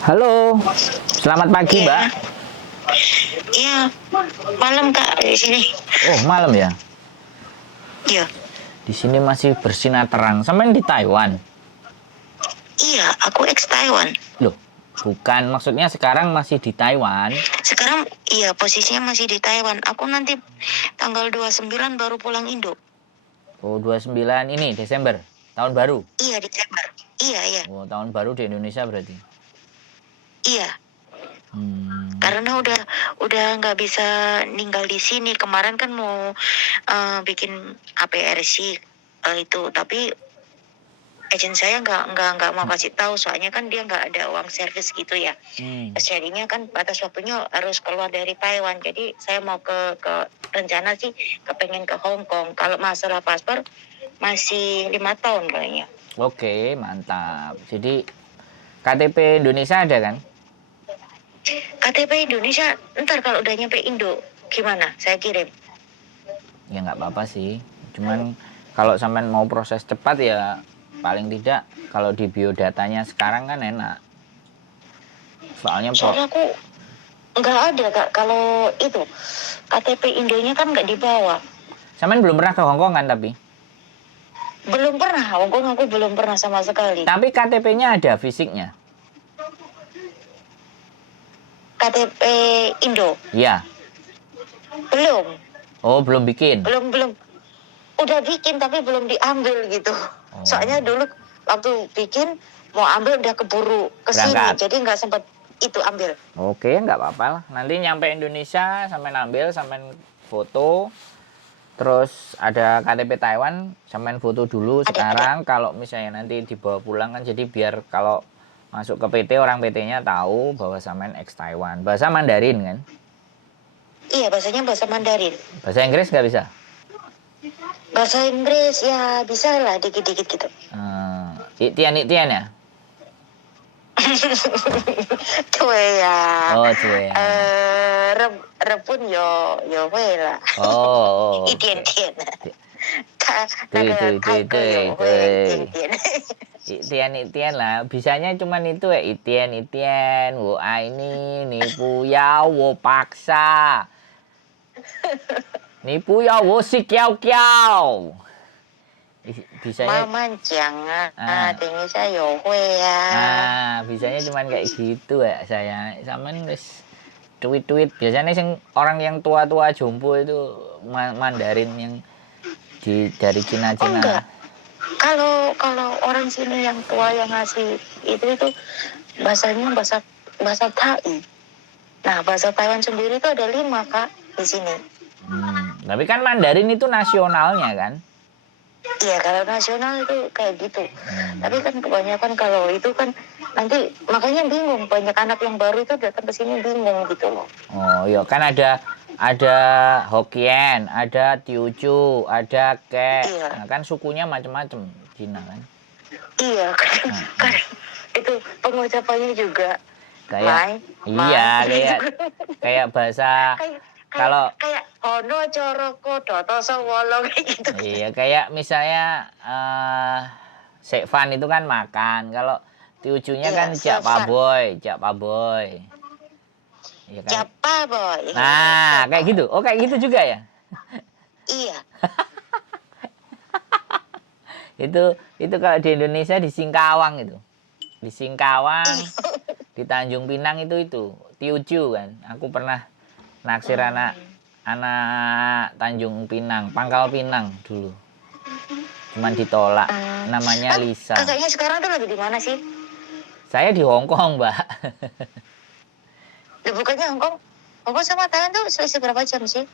Halo, selamat pagi, Iya, Mbak. iya, malam Kak di sini. Oh, malam ya. Iya, Di sini masih bersinar terang. Sampai di Taiwan. iya, aku ex Taiwan. Loh, bukan. Maksudnya sekarang masih di Taiwan. Sekarang iya posisinya masih di Taiwan. Aku nanti tanggal 29 baru pulang Indo. Oh, 29 ini Desember. Tahun baru. Iya, Desember. Iya, iya, Oh, tahun baru di Indonesia berarti. iya. Hmm. Karena udah nggak bisa ninggal di sini. Kemarin kan mau bikin APRC itu, tapi agent saya nggak mau kasih tahu, soalnya kan dia nggak ada uang servis gitu ya. Hmm. Jadinya kan batas waktunya harus keluar dari Taiwan. Jadi saya mau ke rencana sih kepengen ke Hong Kong. Kalau masalah paspor masih 5 tahun kayaknya. Oke, mantap. Jadi KTP Indonesia ada kan? KTP Indonesia ntar kalau udah nyampe Indo gimana? Saya kirim. Ya nggak apa-apa sih. Cuman kalau sampean mau proses cepat ya paling tidak kalau di biodatanya sekarang kan enak. Soalnya Soalnya aku nggak ada Kak. Kalau itu KTP Indonya kan nggak dibawa. sampean belum pernah ke Hong Kong kan tapi? Belum pernah. Hong Kong aku belum pernah sama sekali. Tapi KTP-nya ada fisiknya. KTP Indo Iya. belum. Oh, belum bikin. Belum. Udah bikin tapi belum diambil gitu. Oh. Soalnya dulu waktu bikin mau ambil udah keburu kesini, Berangkat. jadi nggak sempat itu ambil. Oke, nggak apa-apa lah. Nanti nyampe Indonesia sampean ambil, sampean foto. Terus ada KTP Taiwan, sampean foto dulu sekarang. Kalau misalnya nanti dibawa pulang kan jadi biar kalau masuk ke PT orang PT-nya tahu bahwa sampean ex Taiwan. Bahasa Mandarin kan? Iya, bahasanya bahasa Mandarin. Bahasa Inggris nggak bisa? Bahasa Inggris ya bisa lah dikit-dikit gitu. Itian ya? Tuh ya. Oh, cuy. Repun yo hui lah. Oh. 一点点。对对对对对 点。 Itian lah, bisanya cuman itu ya Itian, wo ini nipu ya wo paksa, nipu ya wo si kiao kiao. Bisanya, Mama jangan, ah, tinggi saya yo hui ya. bisanya cuman kayak gitu ya saya. Saman wis tweet biasanya sing orang yang tua-tua jompo itu Mandarin yang dari Oh Cina-Cina. enggak. Kalau orang sini yang tua yang ngasih itu bahasanya bahasa Tai. Nah, bahasa Taiwan sendiri itu ada 5 Kak di sini. Tapi kan Mandarin itu nasionalnya kan? Iya, kalau nasional itu kayak gitu. Tapi kan kebanyakan kalau itu kan nanti makanya bingung, banyak anak yang baru itu datang ke sini bingung gitu loh. Oh iya kan ada Hokkien, ada Teochew, ada Kek. Iya. Nah, kan sukunya macam-macam Cina kan. Iya, kan itu pengucapannya juga Kayak Mai. iya kayak bahasa kalau kayak ono coroko doto sewolo kayak gitu. iya kayak misalnya Sekvan itu kan makan. Kalau Teochew-nya Iya, kan jak Sekvan. paboy. Iya kan? Siapa boy? Nah, kayak gitu. Oh, kayak gitu juga ya? Iya. Itu kalau di Indonesia di Singkawang itu. Di Singkawang, di Tanjung Pinang itu Teochew kan. Aku pernah naksir anak Tanjung Pinang, Pangkal Pinang dulu. Cuman ditolak. Namanya Lisa. Kakaknya sekarang tuh lagi di mana sih? Saya di Hong Kong, Mbak. Bukannya Hong Kong sama Thailand tuh selisih berapa jam sih?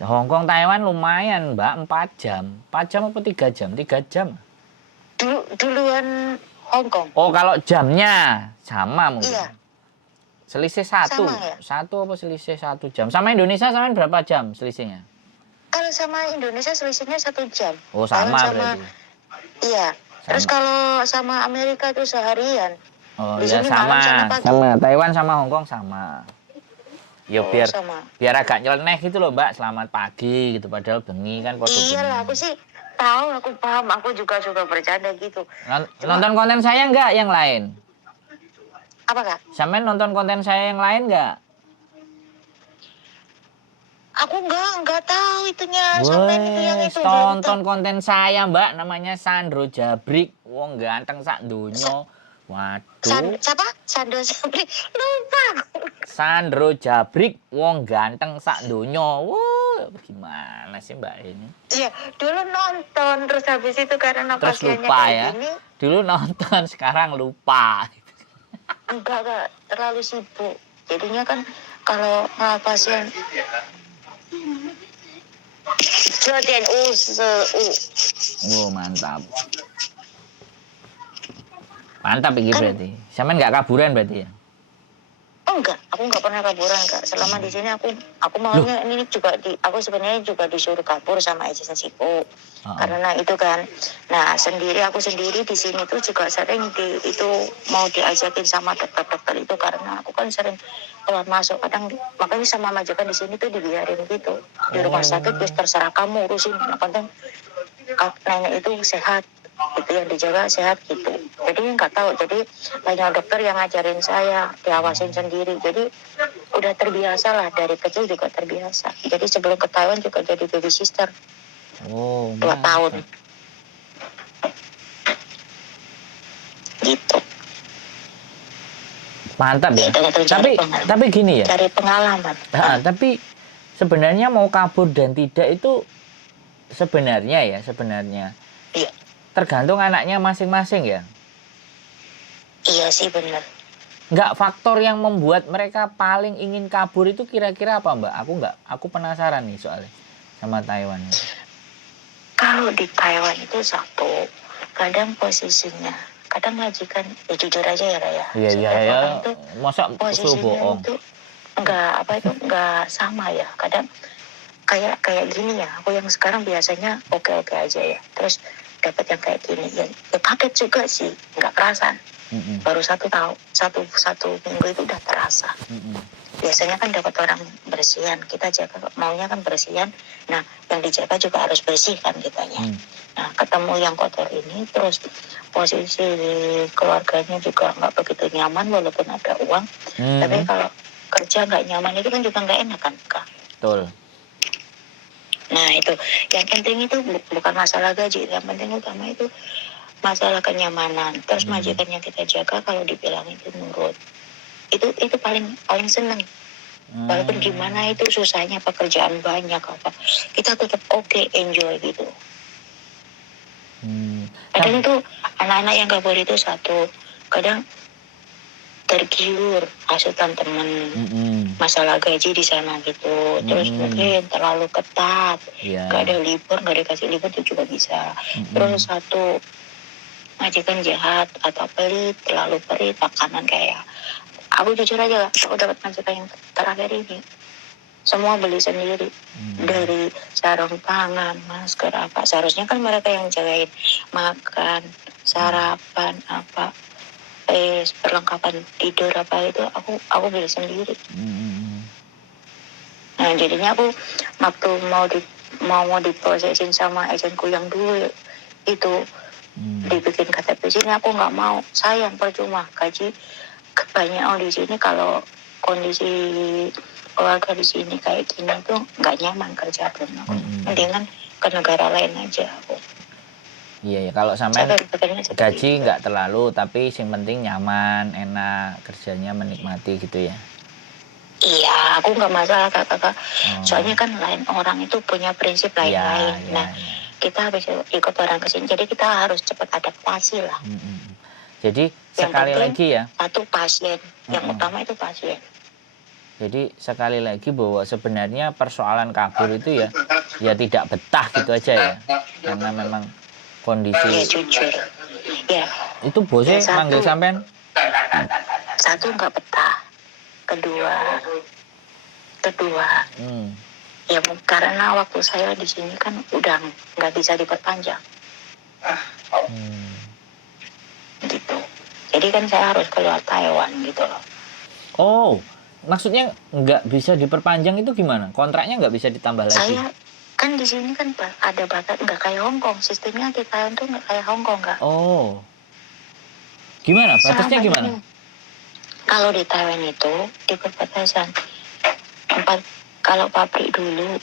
Hong Kong Taiwan lumayan, Mbak, 4 jam. 4 jam apa 3 jam? 3 jam. Duluan Hong Kong. Oh, kalau jamnya sama mungkin. Iya. Selisih 1. Sama ya? 1 apa selisih 1 jam? Sama Indonesia sama berapa jam selisihnya? Kalau sama Indonesia selisihnya 1 jam. Oh, sama Thailand berarti. Iya. Terus kalau sama Amerika itu seharian. Oh, Di ya sini sama. malam sama pagi. Sama. Taiwan sama Hong Kong sama. Ya Oh, biar sama. biar agak nyeleneh gitu loh, Mbak. Selamat pagi gitu padahal bengi kan podo bengi. Iyalah, aku sih tahu, aku paham, aku juga suka bercanda gitu. Nonton konten saya enggak yang lain? Apa Kak? Sampean nonton konten saya yang lain nggak? Aku nggak tahu itunya sampean itu yang Wes, itu belum tahu. tonton konten saya Mbak, namanya Sandro Jabrik. Wong ganteng sak donya. Waduh, Siapa? Sando Sabri. Lupa. Sandro Jabrik, wong ganteng sak donya. Wah, gimana sih Mbak ini? Iya, dulu nonton terus habis itu karena Terus pasiennya lupa kayak ya. gini, Dulu nonton, sekarang lupa. enggak terlalu sibuk. Jadinya kan kalau pasien Joten USU Oh, mantap. Mantap ini kan berarti. Sampean nggak kaburan berarti ya? enggak, aku enggak pernah kaburan Kak. Selama di sini aku Loh, maunya ini juga aku sebenarnya juga disuruh kabur sama agensiku. heeh. Karena itu kan. Nah, aku sendiri di sini tuh juga sering itu mau diajakin sama dokter-dokter itu karena aku kan sering keluar masuk kadang makanya sama majikan di sini tuh dibiarin gitu. Di rumah sakit Oh. wis terserah kamu urusin. Yang penting nenek itu sehat, itu yang dijaga sehat gitu. Jadi nggak tahu, jadi banyak dokter yang ngajarin saya diawasin sendiri, jadi udah terbiasa lah, dari kecil juga terbiasa. Jadi sebelum ke Taiwan juga jadi baby sister Oh, 2 tahun mantap. gitu. Mantap ya. Itu Tapi gini ya. cari pengalaman. Tapi sebenarnya mau kabur dan tidak itu sebenarnya Iya, tergantung anaknya masing-masing ya. iya sih benar. Nggak, faktor yang membuat mereka paling ingin kabur itu kira-kira apa Mbak? Aku penasaran nih soalnya sama Taiwan. Kalau di Taiwan itu satu, kadang posisinya, kadang majikan, ya jujur aja ya Raya. Iya Setiap ya. orang itu Masa suruh posisinya bohong? itu enggak sama ya. Kadang kayak gini ya. Aku yang sekarang biasanya oke aja ya. Terus dapat yang kayak gini ya kaget juga sih, nggak kerasa. Baru satu minggu itu udah terasa. Biasanya kan dapat orang bersihan, kita jaga maunya kan bersihan. Nah, yang dijaga juga harus bersih kan kitanya. Nah, ketemu yang kotor ini, terus posisi keluarganya juga nggak begitu nyaman walaupun ada uang. Tapi kalau kerja nggak nyaman itu kan juga nggak enak kan, Kak. Betul. Nah, itu yang penting itu bukan masalah gaji, yang penting utama itu masalah kenyamanan. Terus majikan yang kita jaga kalau dibilang itu nurut, itu paling seneng. Walaupun gimana itu susahnya, pekerjaan banyak apa, kita tetap oke, enjoy gitu. Kadang itu anak-anak yang kabur itu satu, kadang tergiur hasutan temen, masalah gaji di sana gitu. Terus mungkin terlalu ketat, gak ada libur, gak dikasih libur itu juga bisa. Terus satu, majikan jahat atau pelit, terlalu pelit, makanan kayak aku jujur aja, aku dapat majikan yang terakhir ini semua beli sendiri, dari sarung tangan, masker apa, seharusnya kan mereka yang jagain makan, sarapan apa, perlengkapan tidur apa itu aku beli sendiri. Nah, jadinya aku waktu mau diprosesin sama agenku yang dulu itu, dibikin KTP sini, aku nggak mau, sayang, percuma gaji banyak di sini. Kalau kondisi keluarga di sini kayak gini tuh nggak nyaman kerja pun aku. Mendingan ke negara lain aja aku. Iya ya, kalau sampean gaji nggak terlalu, tapi yang penting nyaman, enak, kerjanya menikmati gitu ya. Iya, aku nggak masalah kakak. Soalnya kan lain orang itu punya prinsip lain-lain. Nah, kita habis ikut orang ke sini, jadi kita harus cepat adaptasi lah. Jadi yang sekali lagi ya, satu pasien, yang utama itu pasien. Jadi sekali lagi bahwa sebenarnya persoalan kabur itu ya tidak betah gitu aja ya, karena memang kondisi. Ya jujur. Ya. Itu bosnya manggil sampean? Satu nggak betah. Kedua. Ya karena waktu saya di sini kan udah nggak bisa diperpanjang. Gitu. Jadi kan saya harus keluar Taiwan gitu loh. Oh, maksudnya nggak bisa diperpanjang itu gimana? Kontraknya nggak bisa ditambah lagi? Saya kan di sini kan ada batas, nggak kayak Hong Kong. Sistemnya di Taiwan tuh nggak kayak Hong Kong, nggak. Oh, gimana? Batasnya gimana? Kalau di Taiwan itu di perbatasan empat, kalau pabrik dulu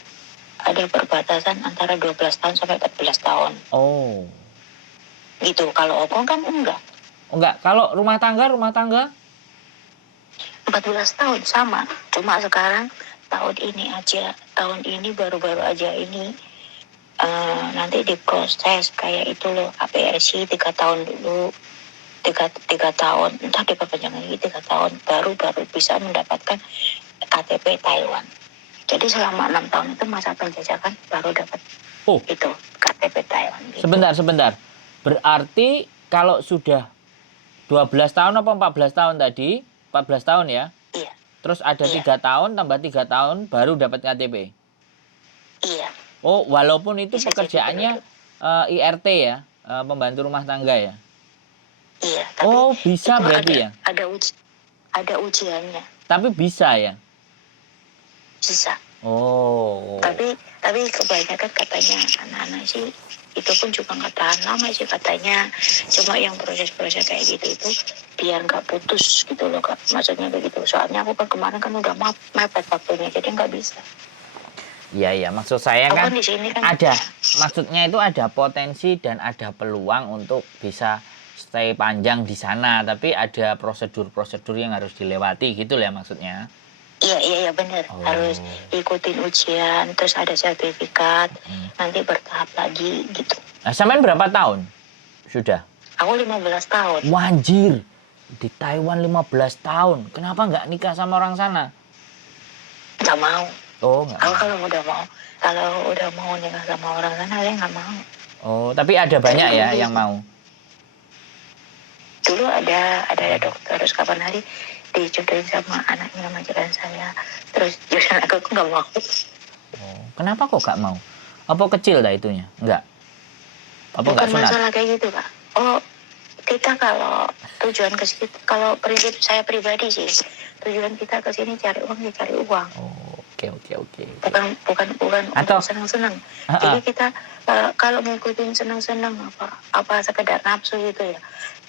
ada perbatasan antara 12 tahun sampai 14 tahun. Oh. Gitu. Kalau Hongkong kan enggak. Enggak, kalau rumah tangga 14 tahun sama. Cuma sekarang tahun ini baru-baru aja ini nanti diproses kayak itu loh, APRC 3 tahun dulu. 3 tahun, entah diperpanjang lagi 3 tahun, baru bisa mendapatkan KTP Taiwan. Jadi selama 6 tahun itu masa penjajakan baru dapat Oh, itu KTP Taiwan. Gitu. sebentar. Berarti kalau sudah 12 tahun apa 14 tahun tadi? 14 tahun ya? Iya. Terus ada Iya. 3 tahun tambah 3 tahun baru dapat KTP. Iya. Oh, walaupun itu Bisa pekerjaannya IRT ya, pembantu rumah tangga ya. Iya, tapi Oh, bisa itu berarti ya. Ada ujiannya. Tapi bisa ya. Bisa. Oh. Tapi kebanyakan katanya anak-anak sih itu pun juga nggak tahan lama sih katanya. Cuma yang proses-proses kayak gitu itu biar nggak putus gitu loh Kak. Maksudnya begitu. Soalnya aku kan kemarin kan udah mepet waktunya jadi nggak bisa. Iya, maksud saya kan di sini kan ada, maksudnya itu ada potensi dan ada peluang untuk bisa stay panjang di sana, tapi ada prosedur-prosedur yang harus dilewati gitu lah maksudnya. Iya benar. Oh. Harus ikutin ujian, terus ada sertifikat, nanti bertahap lagi gitu. Nah, sampean berapa tahun sudah? Aku 15 tahun. Wanjir, di Taiwan 15 tahun. Kenapa nggak nikah sama orang sana? Nggak mau. Oh, nggak. Aku kalau udah mau nikah sama orang sana, saya nggak mau. Oh, tapi ada banyak ya yang mau. Dulu ada dokter, terus kapan hari dijodohin sama anaknya majikan saya, terus jurusan aku nggak mau. Oh, kenapa kok nggak mau? Apa kecil dah itunya? Enggak. Apa Bukan nggak sunat? masalah kayak gitu Kak. Oh, kita kalau tujuan ke situ, kalau prinsip saya pribadi sih, tujuan kita ke sini cari uang ya cari uang. Oh, oke. Bukan Atau untuk senang-senang. Jadi kita kalau ngikutin senang-senang apa sekedar nafsu gitu ya,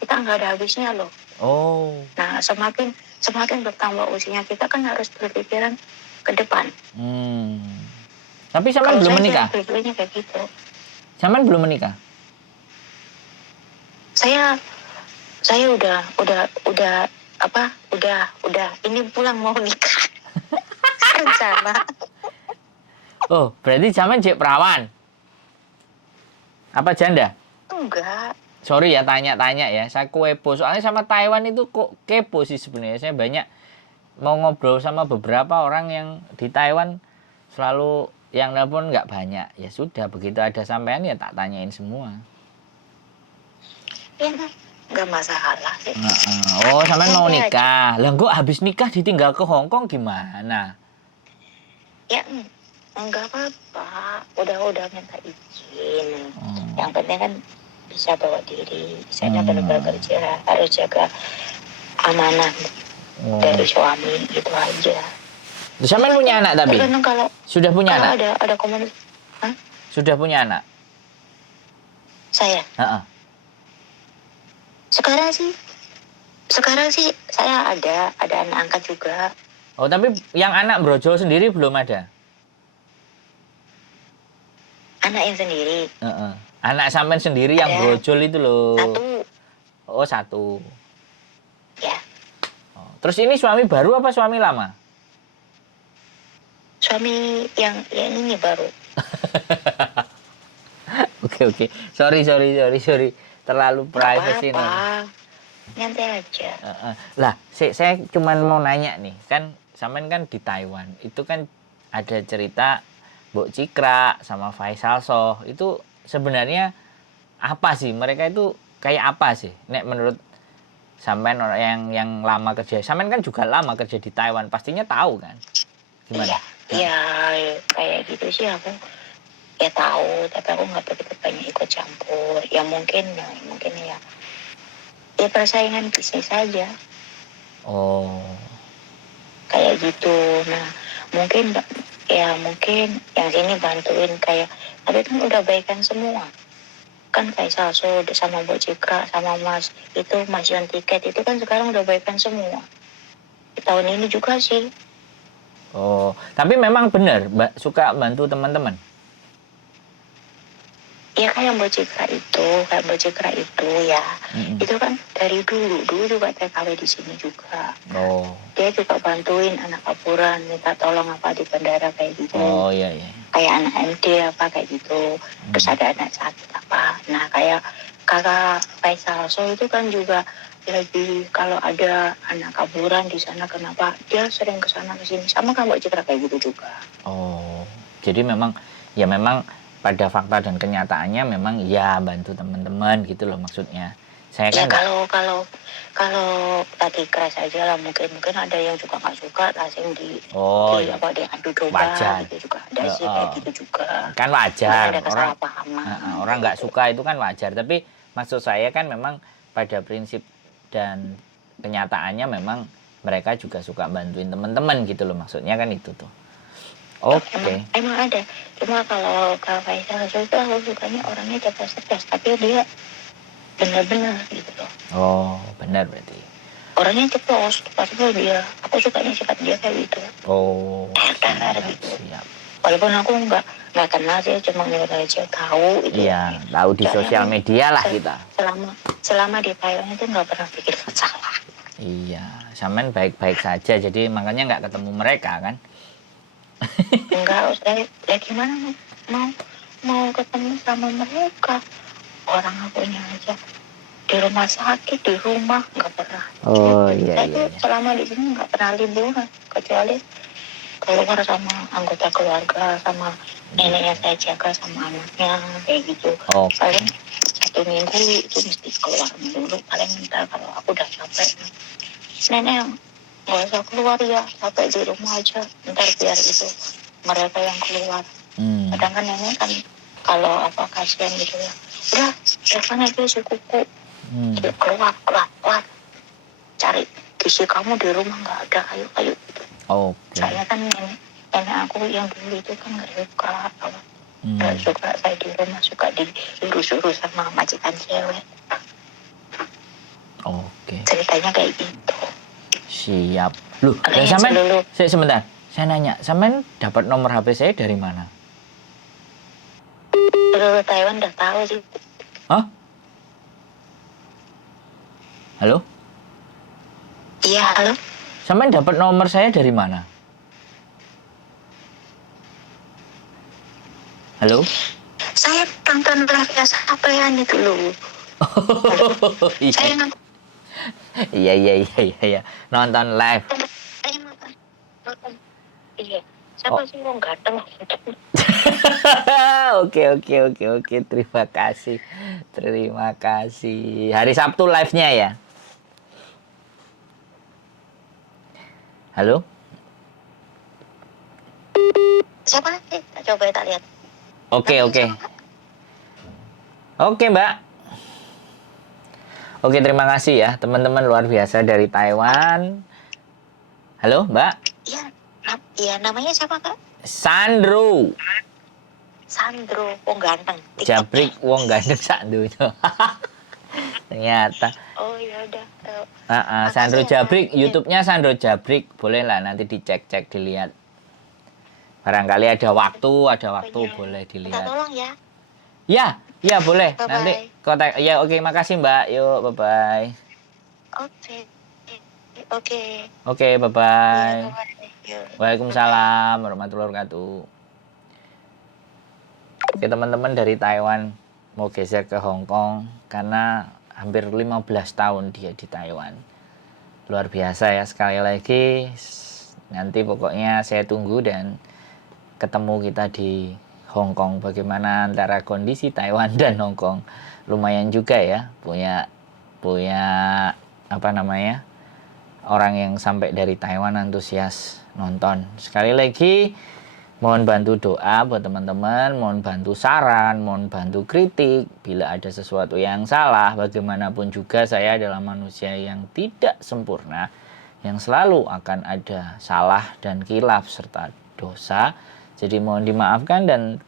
kita nggak ada habisnya loh. Oh. Nah, semakin bertambah usianya kita kan harus berpikiran ke depan. Tapi sampean belum menikah? Berpikirnya kayak gitu. Sampean belum menikah? Saya udah ini pulang mau nikah. Rencana. Oh, berarti sampean jek perawan? Apa janda? Enggak. Sorry ya tanya-tanya ya, saya kepo. Soalnya sama Taiwan itu kok kepo sih sebenarnya. Saya banyak mau ngobrol sama beberapa orang yang di Taiwan, selalu yang nelpon nggak banyak. Ya sudah, begitu ada sampean ya tak tanyain semua. Ya nggak masalah sih. Oh, sampean mau nikah. Lah kok habis nikah ditinggal ke Hong Kong gimana? Ya enggak apa-apa. Udah minta izin. Yang penting kan bisa bawa diri, misalnya benar-benar kerja, harus jaga amanah dari suami, gitu aja. Sampean punya anak tapi? Kalau sudah punya anak? Ada komunitas. Hah? Sudah punya anak? Saya? Sekarang sih saya ada anak angkat juga. Oh, tapi yang anak brojol sendiri belum ada? Anak yang sendiri? Anak sampean sendiri yang brojol itu loh. Satu. Oh, satu. Ya. Oh, terus ini suami baru apa suami lama? Suami yang ini baru. Oke. Sorry. Terlalu privacy. Nyantai aja. Lah, saya cuma mau nanya nih. Kan sampean kan di Taiwan. Itu kan ada cerita Mbok Cikra sama Faisal Soh. Itu sebenarnya apa sih? Mereka itu kayak apa sih? Nek menurut sampean orang yang lama kerja. Sampean kan juga lama kerja di Taiwan. Pastinya tahu kan? Gimana? Ya kayak gitu sih aku ya tahu, tapi aku nggak begitu banyak ikut campur. Ya mungkin ya persaingan bisnis saja. Oh. Kayak gitu. Nah, mungkin yang sini bantuin kayak, tapi kan udah baikan semua. Kan kayak Salso sama Mbok Cikra sama Mas Yon Tiket itu kan sekarang udah baikan semua. tahun ini juga sih. Oh, tapi memang benar Mbak suka bantu teman-teman. Ya kayak Mbak Cikra itu ya, itu kan dari dulu juga TKW di sini juga. Oh. Dia juga bantuin anak kaburan, minta tolong apa di bandara kayak gitu. Oh iya iya. Kayak anak MD apa kayak gitu. Terus ada anak sakit apa. Nah kayak kakak Faisal So itu kan juga lagi kalau ada anak kaburan di sana, kenapa dia sering ke sana ke sini, sama kan Mbak Citra kayak gitu juga. Oh, jadi memang pada fakta dan kenyataannya memang ya bantu teman-teman gitu loh maksudnya. Saya Ya kan kalau tadi keras aja lah, mungkin ada yang juga nggak suka langsung iya. diadu domba Wajar. gitu juga ada sih kayak gitu juga. Kan wajar Ada orang kesalahpahaman. orang nggak suka itu kan wajar, tapi maksud saya kan memang pada prinsip dan kenyataannya memang mereka juga suka bantuin teman-teman gitu loh maksudnya kan itu tuh. Oke. Emang ada. Cuma kalau Kak Faisal itu aku sukanya orangnya cerdas, tapi dia benar-benar gitu loh. Oh, benar berarti. Orangnya ceplos, pasti dia. Aku sukanya sifat dia kayak gitu. Oh, Datar gitu. siap. Walaupun aku nggak kenal sih, cuma ngeliat aja tahu itu. Iya, tahu di sosial media lah kita. Selama di Taiwan itu nggak pernah bikin masalah. Iya, Samen baik-baik saja, jadi makanya nggak ketemu mereka kan? Enggak, ya gimana mau ketemu sama mereka, orang akunya aja di rumah sakit, di rumah nggak pernah. Oh iya Saya iya. selama di sini nggak pernah liburan, kecuali keluar sama anggota keluarga, sama neneknya saya jaga, sama anaknya kayak gitu. Oh. Paling 1 minggu itu mesti keluar dulu, paling ntar kalau aku udah capek, nenek nggak usah keluar ya, capek di rumah aja, ntar biar itu mereka yang keluar. Kadang kan nenek kan kalau apa kasihan gitu ya, udah telepon aja si kuku, keluar cari gizi kamu di rumah nggak ada, ayo gitu. Saya kan nenek aku yang dulu itu kan nggak suka saya di rumah, suka diurus-urus sama majikan cewek. Ceritanya kayak gitu. Siap. Loh, Samen, sebentar. Saya nanya, Samen dapat nomor HP saya dari mana? Seluruh Taiwan udah tahu sih. Hah? Halo? Iya, halo. Samen dapat nomor saya dari mana? Halo? Saya tonton live sampean itu loh. Iya. Iya. Nonton live. Iya. Siapa sih yang ganteng? Oke. Terima kasih. Hari Sabtu live-nya ya? Halo? Siapa sih? Coba tak lihat. Oke, Mbak. Oke, terima kasih ya teman-teman luar biasa dari Taiwan. Halo, Mbak? Iya, namanya siapa, Kak? Sandro, wong ganteng. Jabrik wong ganteng sak donya. Ternyata. Oh iya udah. Sandro Jabrik, YouTube-nya Sandro Jabrik. Boleh lah nanti dicek dilihat. Barangkali ada waktu boleh dilihat. Minta tolong ya. Ya boleh. Bye-bye. Nanti kontak. Ya oke, makasih Mbak. Yuk, bye-bye. Oke, bye-bye. Waalaikumsalam warahmatullahi wabarakatuh. Oke, teman-teman dari Taiwan mau geser ke Hong Kong karena hampir 15 tahun dia di Taiwan. Luar biasa ya, sekali lagi nanti pokoknya saya tunggu dan ketemu kita di Hong Kong, bagaimana antara kondisi Taiwan dan Hong Kong. Lumayan juga ya punya orang yang sampai dari Taiwan antusias nonton. Sekali lagi mohon bantu doa buat teman-teman, mohon bantu saran, mohon bantu kritik bila ada sesuatu yang salah. Bagaimanapun juga saya adalah manusia yang tidak sempurna, yang selalu akan ada salah dan khilaf serta dosa. Jadi mohon dimaafkan dan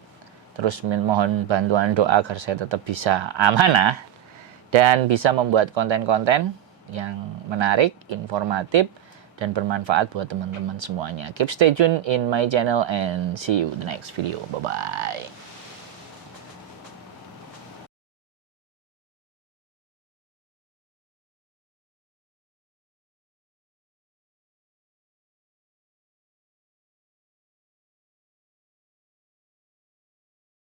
terus mohon bantuan doa agar saya tetap bisa amanah dan bisa membuat konten-konten yang menarik, informatif, dan bermanfaat buat teman-teman semuanya. Keep stay tune in my channel and see you the next video. Bye bye.